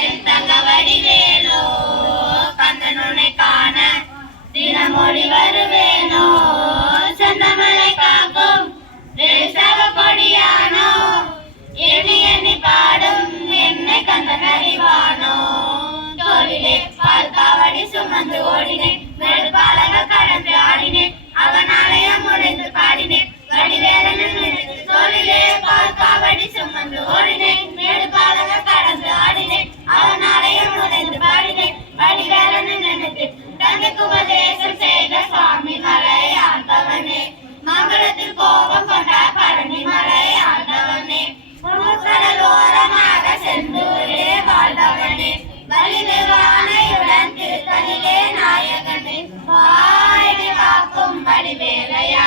என் தங்க வடிவேலோ கந்தனுனை காண தினமொழி வருவேனோ சொந்தமலை காக்கும் தேசவ கொடியானோ எண்ணி எண்ணி பாடும் என்னை கந்தன் அறிவானோ தோளிலே பால் காவடி சுமந்து ஓடினேன் நெடுப்பாலக கடந்து ஆடினேன் அவன் ஆலயம் உடைந்து பாடினேன் வடிவேலன் நினைத்து தோளிலே பால் காவடி சுமந்து ஓடினேன் நெடுப்பாலக கடந்து ஆடினேன் அவன் ஆலயம் உடைந்து பாடினேன் வடிவேலன் நினைத்து தந்தைக்கு உபதேசம் செய்த சுவாமி மலை ஆண்டவனே மங்களத்தில் கோபம் கொண்ட பழனி மலை ஆண்டவனே கடலோரமாக செந்தூரே வாழ்ந்தவனே வலிவானையுடன் திருத்தலிலே நாயகனே வாயினை காக்கும் வடிவேலையா